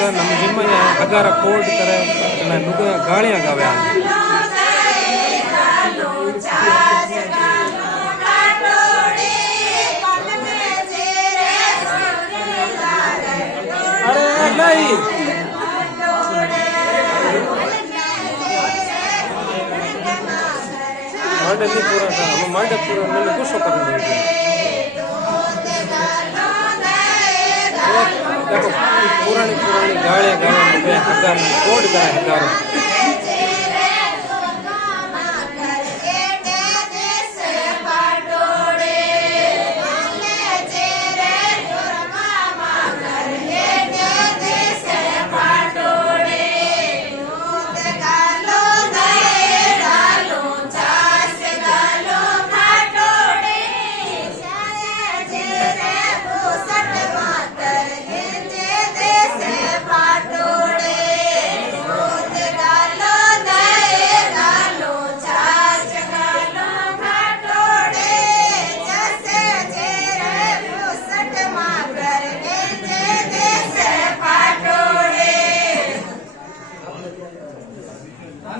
था नमजिम अगारा कोड करे ना नुगा गालियां गावे अरे नहीं मांडे नहीं पूरा था हम मांडे पूरा मैंने गुस्सा करने दिया देखो पुरानी पुरानी गालियां गावे हगार कोड करे हगार